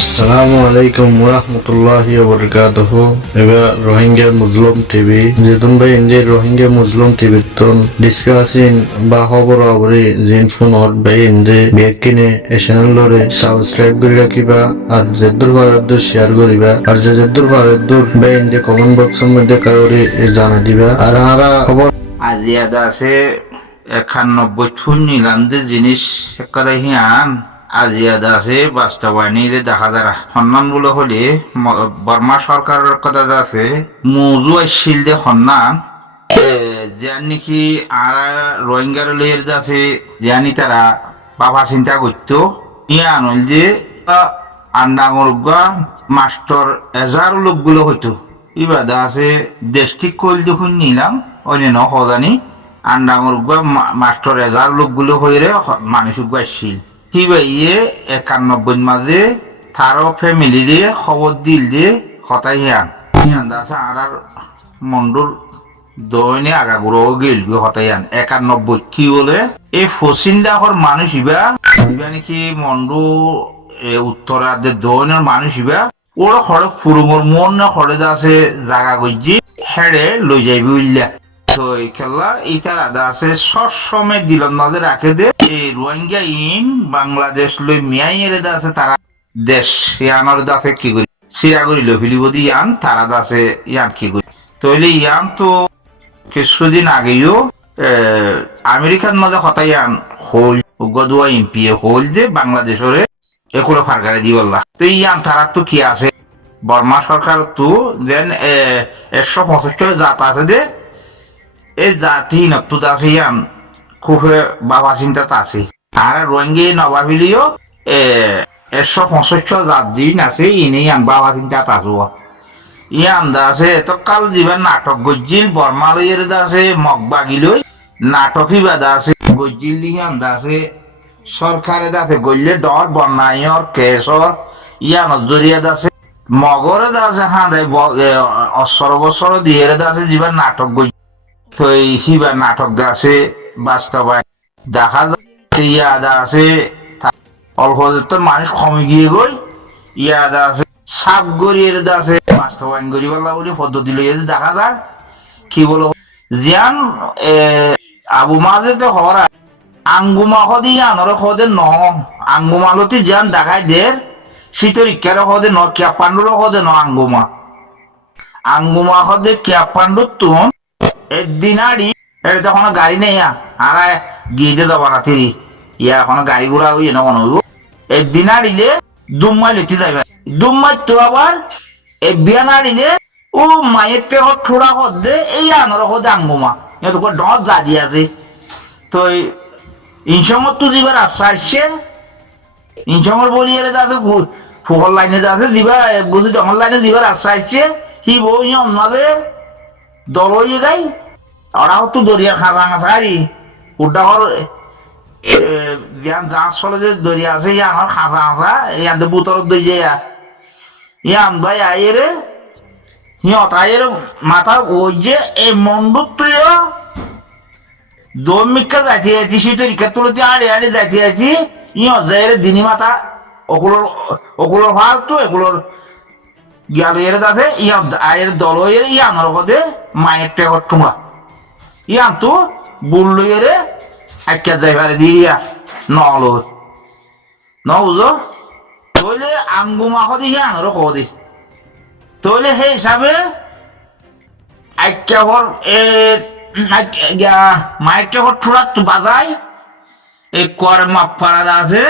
আসসালামু আলাইকুম ওরহমতুল্লাহি ওবরকাতুহু। এবার রোহিঙ্গা মুসলিম টিভি যেতুন ভাই ইন্দি রোহিঙ্গা মুসলিম টিভি তুন ডিসকাসিং বা খবর খবরে জিন ফোন হট ভাই ইন্দি বেগ কিনে এ চ্যানেল লরে সাবস্ক্রাইব করে রাখিবা আর যেদুর ফারাদুর শেয়ার করিবা আর যেদুর ফারাদুর ভাই ইন্দি কমেন্ট বক্সের মধ্যে কাউরে জানা দিবা আর আমরা খবর আজিয়াদা আছে 91 ঠুন নিলামদের জিনিস একবারে হিয়ান আজিয়াদা আছে বাস্তবায়নীতে দেখা যারা সন্ধান গুলো হলে বর্মা সরকারের কথা আছে মৌজু আসছিল যে সন্ধান যার নাকি আর রোহিঙ্গার লের আছে জানি তারা বাবা চিন্তা করতো ইয়ান হইল যে আন্ডাঙ্গর মাস্টার এজার লোকগুলো হইতো ইবাদা আছে দেশ ঠিক করল যখন নিলাম অন্য হজানি আন্ডাঙ্গর মাস্টার এজার লোকগুলো হয়ে মানুষ আসছিল কি ভাইয়ে 91 মাঝে তারও ফ্যামিলিরে খবর দিল যে হতাই হিয়ান আছে আর মন্ডুর দৈনে আগাগুড়ো গেল হতাই 91 কি বলে এই ফসিন্দাহর মানুষ ইবা নাকি মন্ডু উত্তরার্ধের দৈনের মানুষ ইবা ওরা খড়ে ফুরুমর মন না খড়ে আছে জাগা গজ্জি হেড়ে লই যাইবি উল্লা তো এই খেলা ইটার আদা আছে সবসময় দিলন মাঝে রাখে দে এই রোহিঙ্গা ইন বাংলাদেশ লই মিয়াই এর আছে তারা দেশ ইয়ানোর দাসে কি করি সিরা করি লো ফিলিবদি ইয়ান তারা দাসে ইয়ান কি করি তইলে ইয়ান তো কিছুদিন আগেও আমেরিকার মাঝে কথা ইয়ান হল গদুয়া এমপি হল যে বাংলাদেশের একুলো ফারগারে দিবল্লা তো ইয়ান তারা তো কি আছে বর্মা সরকার তো দেন 175 জাত আছে দে এই জাতি নতুন আছে ইয়ান খুব বাবা চিন্তা আছে আর রোহিঙ্গা নবাবিলিও 175 জাত দিন আছে ইনি ইয়ান বাবা চিন্তা আছে ইয়ান দা আছে তো কাল জীবন নাটক গজ্জিল বর্মা লইয়ের দা আছে মগবাগিলই নাটকই বাদা আছে গজ্জিল ইয়ান দা আছে সরকারে দাসে গল্লে ডর বন্যায়র কেশর ইয়ানোর জরিয়া দাসে মগরে দাসে হ্যাঁ অসর বছর দিয়ে দাসে জীবন নাটক গই তো হিবার নাটক দাসে বাস্তবায় দেখা যাচ্ছে ইয়াদা আছে অল্প তোর মানুষ কমে গিয়ে গই ইয়াদা আছে সাপ গড়িয়ে দাসে বাস্তবায়ন গরিবাল্লা বলে পদ্ধতি লইয়ে দেখা যায় কি বলো জিয়ান আবু মাঝে তো হরা আঙ্গুমা হদি আনরে হদে ন আঙ্গুমালতি জান দেখাই দের শীতের ইকারে হদে ন কিয়া পান্ডুর হদে ন আঙ্গুমা হদে কিয়া পান্ডু তুম একদিন আড়ি এটা তখন গাড়ি নেই আর গিয়ে যাবা না তিরি ইয়া এখন গাড়ি ঘোড়া হইয়ে না মনে হইব একদিন আড়িলে দুম্মাই লেতে যাবে দুম্মাই তো আবার এই বিয়া নাড়িলে ও মায়ের টেহ ঠোড়া হদে এই আনরে হদে আঙ্গুমা এত করে ডর জাদি আছে তো ইনসমর তো দিবার আশা আসছে ইনসমর বলি এর যাতে ফুকর লাইনে যাতে দিবা বুঝি জঙ্গল লাইনে দিবার আশা আসছে হি বই মাঝে দল হয়ে যাই ওরাও তো দরিয়ার খাজা সারি উড্ডাহর জ্ঞান যার ফলে যে দরিয়া আছে ইয়ানোর খাজা আসা ইয়ান বুতরত দই যায় ইয়ান ভাই আইরে সিহঁত আইরে মাথা ওই যে এই মন্ডপ তুই দমিকা যাইতে যাইতি শীতের ক্ষেত্রে আড়ে আড়ে যাইতে যাইতি ইহঁত যাই দিনী মাথা ওগুলোর ফালতো এগুলোর গিয়াল এর আছে ইহঁত আয়ের দল এর ইয়ানোর হদে মায়ের টেকর ঠুঙা ইয়ান তো বুল এরে আটকা যাইবারে দিয়া নল ন বুঝো তইলে আঙ্গুমা হদে ইয়ানোর হদে তইলে সেই হিসাবে আটকা হর মাইকে ঠোড়া তো বাজাই এই কর মাপ পাড়া আছে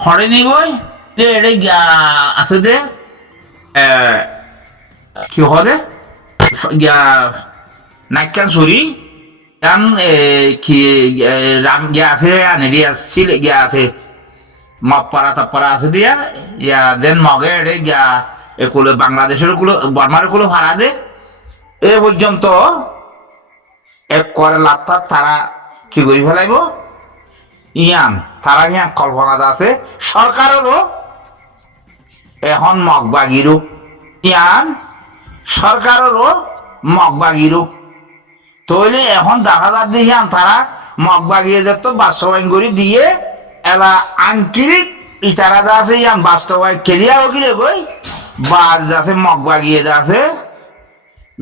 খড়ে নিবই আছে যে কি হবে নাইকান সরি গান কি রাম গিয়া আছে আনেরি আসছিল গিয়া আছে মাপ পাড়া তাপাড়া আছে দিয়া ইয়া দেন মগে এড়ে গিয়া এগুলো বাংলাদেশের গুলো বর্মার গুলো ভাড়া দে এ পর্যন্ত এক করে লাভ তারা কি করি ফেলাইব ইয়ান তারা ইয়ান কল্পনা আছে সরকারেরও এখন মগবাগিরু ইয়ান সরকারেরও মগবাগিরু তইলে এখন দেখা যাচ্ছে ইয়ান তারা মগবাগিয়ে যেত বাস্তবায়ন করে দিয়ে এলা আন্তরিক ইতারা যা আছে ইয়ান বাস্তবায় কেলিয়া ওকিলে কই বা যাতে মগ বাগিয়ে যা আছে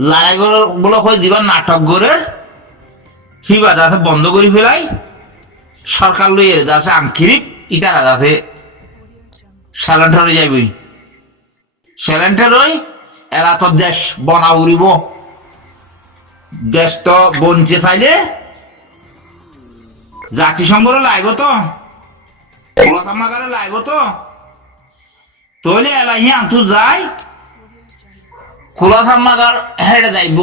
লড়াই গুলো কই দিবার নাটক করে হিবা যাতে বন্ধ করে ফেলাই সরকার লইয়ে যাচ্ছে আঙ্কিরিক ইতারা যাতে স্যালেন্টারে যাইবই স্যালেন্টারই এরা তো দেশ বনা উড়িব দেশ তো বঞ্চে চাইলে জাতিসংঘরে লাইব তো লাইব তো তৈলে এলাহি আন্তু যাই খোলাথামাগার হেডে যাইব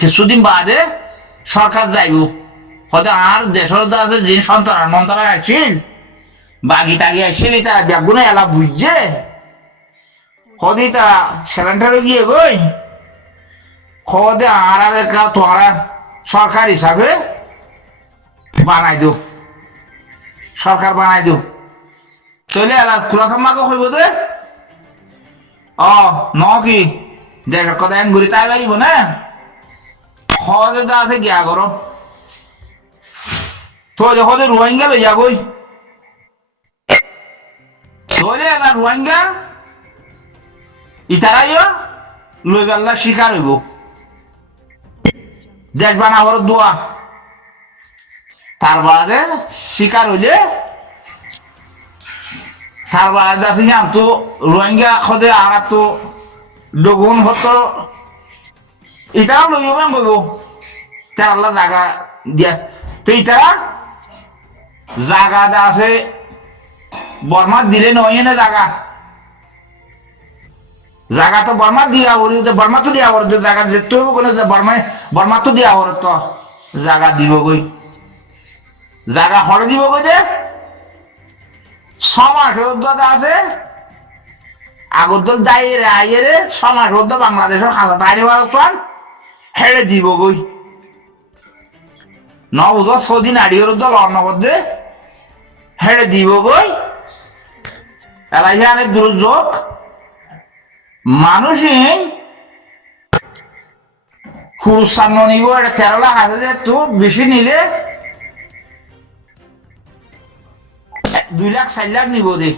কিছুদিন বাদে সরকার যাইব হয়তো আর দেশের আছে যে সন্তান মন্ত্রা আসছিল বাগি টাগি আসছিল তারা ব্যাগুনে এলা বুঝছে হদি তারা সিলিন্ডারে গিয়ে গই হদে আর তোমরা সরকার হিসাবে বানাই দিও সরকার বানাই দিও তৈলে এলা খোলাথামাকে হইব দে ন কি দেশের কথা এম ঘুরি তাই পারিব না হদে তা আছে গিয়া করো তৈলে হদে রোহিঙ্গা লই যাবই তৈলে এলা রোহিঙ্গা ইতারাইও লই গেল্লা শিকার হইব দেশ বানাবার দোয়া তার বাদে শিকার হইলে তার বাদে আছে তো রোহিঙ্গা খদে আর তো ডগুন হতো ইতারাও লইব মান কইব তার আল্লাহ জায়গা দিয়া তো ইতারা জায়গা আছে বর্মা দিলে নয় না জায়গা জায়গা তো বর্মা দিয়া ওরি বর্মা তো দিয়া ওর জায়গা যেতে হইব কোন বর্মা তো দিয়া ওর তো জায়গা দিব কই জায়গা হরে দিব কই যে সমাজ আছে আগরদল দায়ের আইয়েরে সমাজ বাংলাদেশের খাতা তাইরে ভারত হেড়ে দিব কই নবুধ সৌদি নারীর দল অন্নবদ্ধে হেড়ে দিব কই এলাহি অনেক দুর্যোগ মানুষই পুরস্কার নিব 13 লাখ আছে তো বেশি নিলে 2 লাখ 4 লাখ নিব দে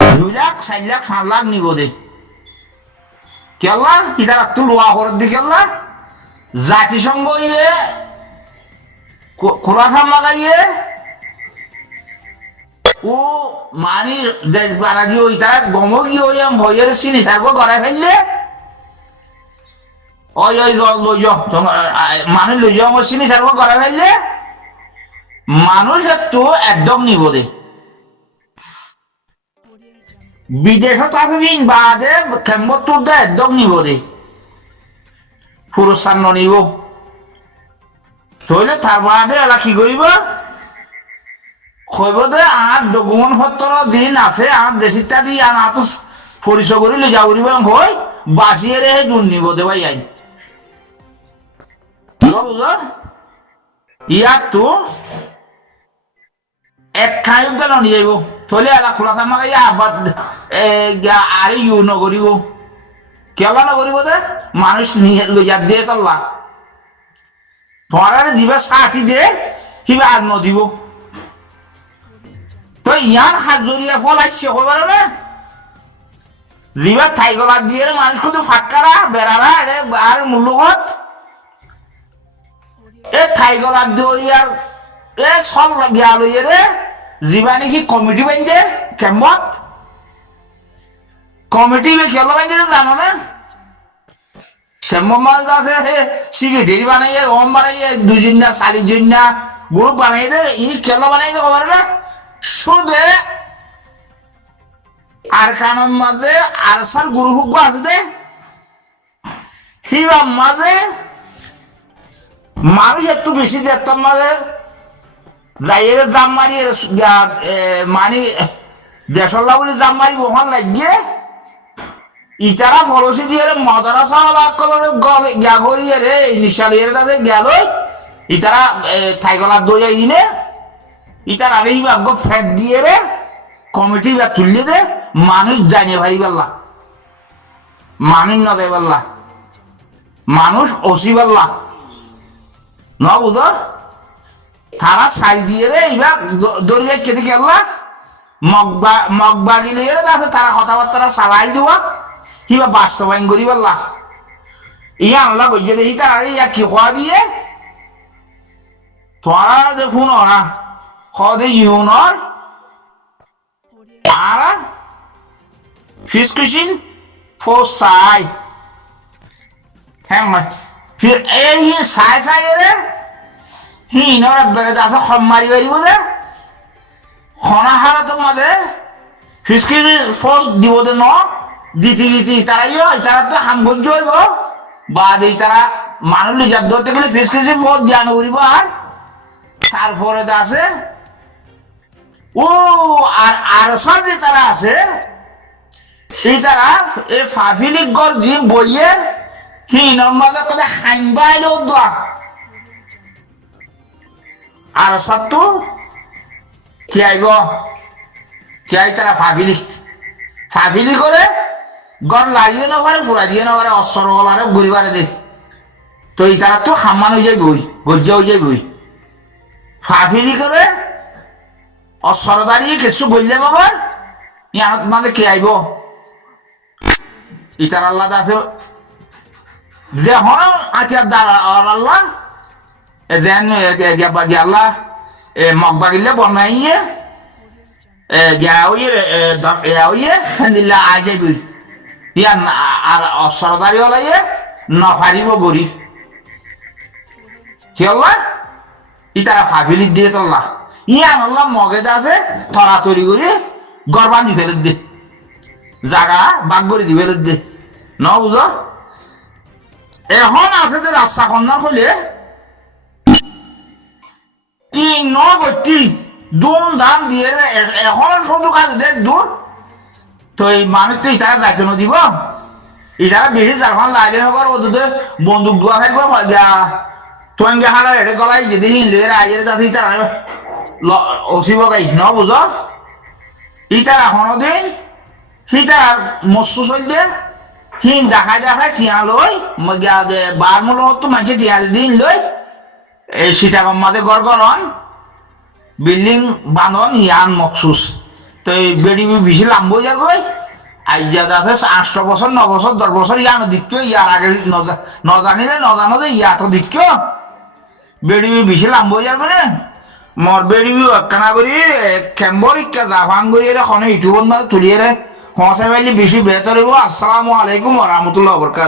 2 লাখ 4 লাখ 5 লাখ নিব দে কেলা ইতারা তো লোয়া করে দি কেলা জাতিসংঘ ইয়ে খোলাসাম লাগাইয়ে ও মানি দেশ বানাজি ওই তারা গমগি ওই ভয়ের চিনি সারবো গড়াই ফেললে ওই ওই লই মানুষ লই যাও চিনি সারবো গড়াই ফেললে মানুষ একটু একদম নিব দে বিদেশত আছে দিন বাদে খেম্বর দে একদম নিব দে পুরস্কার নিব তইলে তার বাদে এলা কি করিব কইব দে আর ডকুমেন্ট পত্র দিন আছে আর দেশিটা দি আর তো পরিচয় করে লই যাবরিব হই বাসিয়ে রে দুন নিব দে ভাই আই বুঝলো ইয়াত তো এক খাইব তো নিয়ে যাইব তইলে এলা খোলা সামাই আবার আর ইউ নকরিব কেলা নকরিব দে মানুষ নিয়ে লই যা দিয়ে তল্লা তোমার দিবা সাথী দে কিবা আজ নদিব তো ইয়ার হাত জড়িয়ে ফল আসছে কইবার না জিবা থাইগলা দিয়ে মানুষ কত ফাক্কারা বেড়ারা এ আর মুলুকত এ থাইগলা দইয়ার এ সল লাগিয়া লইয়ে রে জিবানি কি কমিটি বাইন্দে কেমত কমিটি বে কেলো বাইন্দে জানো না কেমন মাছ আছে হে সিগারেট বানাইয়ে ওম বানাইয়ে 2 জন না 4 জন না গ্রুপ বানাইয়ে দে ই কেলো বানাইয়ে কইবার না শুধু আর কানন মাঝে আর সার গুরু হুক আছে দে হিবা মাঝে মানুষ একটু বেশি দেখতাম মাঝে যাইয়ের জাম মারি মানি দেশল্লা বলে জাম মারি বহন লাগিয়ে ইতারা ফলসি দিয়ে মাদ্রাসা গিয়া গিয়ে রে নিশালিয়ে তাদের গেল ইতারা থাইগলা দইয়া ইনে ইতার আরে ভাগ্য ফেট দিয়ে রে কমিটি বা তুললে দে মানুষ জানিয়ে ভারি পাল্লা মানুষ না দেয় পাল্লা মানুষ অসি পাল্লা না বুঝো তারা সাইজ দিয়ে রে এইবার দরিয়া কেটে গেল মগবাগিলে আছে তারা কথাবার্তা চালাই দেওয়া কিবা বাস্তবায়ন করি বললা ইয়া আনলা গইয়ে দেখি তারা ইয়া কি খোয়া দিয়ে তোরা যে ফোন ওরা খদে ইউনর আর ফিসকুশিন ফোসাই হ্যাঁ এই সাই সাই রে হিনর বেড়ে আছে মারি বাড়ি বলে খনা হারা তো মাঝে ফিসকি ফোর্স দিব দে ন দিতি তারা তো হামগজ্য হইব বা এই তারা মানুষ লিজার ধরতে গেলে ফিসকি ফোর্স জ্ঞান করিব আর তারপরে আছে ও আর যে তারা আছে এই তারা এই ফাফিলিক গর জি বইয়ের হিনর মাঝে কথা হাইনবা আইলেও দোয়া আর সাতু কি আইব কি আই তারা ফাফিলি করে গর লাগিয়ে না পারে পুরা দিয়ে না পারে অস্ত্র গলারে গরিবারে দে তো এই তারা তো হাম্মান হয়ে যায় বই গজ্জা হয়ে যায় বই ফাফিলি করে অস্ত্র দাঁড়িয়ে কিছু বললে বাবার ইয়ানত মানে কে আইব ইতার আল্লাহ আছে যে হন আতিয়ার দ্বারা আল্লাহ যেন আল্লাহ মগবাগিলে বনাইয়ে গাওয়ে হেন্দিল্লা আই যাইবই ইয়া আর অস্ত্রধারী হলাইয়ে নফারিব গরি কি আল্লাহ ইতারা ফাফিলি দিয়ে তোল্লা ইয়া আল্লাহ মগেদা আছে তরাতরি করে গরবান্ধি ফেলে দে জাগা বাগ করে দি ফেলে দে ন বুঝ এখন আছে যে রাস্তা খন্না হলে ই নগতি দুম দাম দিয়ে এখন শুধু কাজ দেখ দূর তো এই মানুষ তো ইতারা দায়িত্ব নদিব ইতারা বেশি যারখান লাইলে হবার ওদের বন্দুক দোয়া থাকবো তোয়াঙ্গে হারা হেঁটে গলাই যদি হিনলে রাইজের কাছে ইতারা অসিব গাই ন বুঝ ইতারা এখনো দিন সিতারা মস্তু চলছে হিন দেখা কিয়া লই বার মূল তো মানুষের টিয়া দিন লই এই সীতাগম মাঝে গড়গড়ন বিল্ডিং বাঁধন ইয়ান মকসুস তো এই বেড়ি বেশি লাম্ব যাগই আইজাদ আছে 8 বছর 9 বছর 10 বছর ইয়ানো দিক্ষ ইয়ার আগে নজানিলে নজানো যে ইয়া তো দিক্ষ বেড়ি বেশি লাম্ব যাবে না মর বেড়ি একখানা করি কেম্বর ইকা জাফান করি এখন ইউটিউবত মাঝে তুলিয়ে রে খসাই পাইলে বেশি বেহতর হইব। আসসালামু আলাইকুম ওয়া রাহমাতুল্লাহি ওয়া বারাকাতুহু।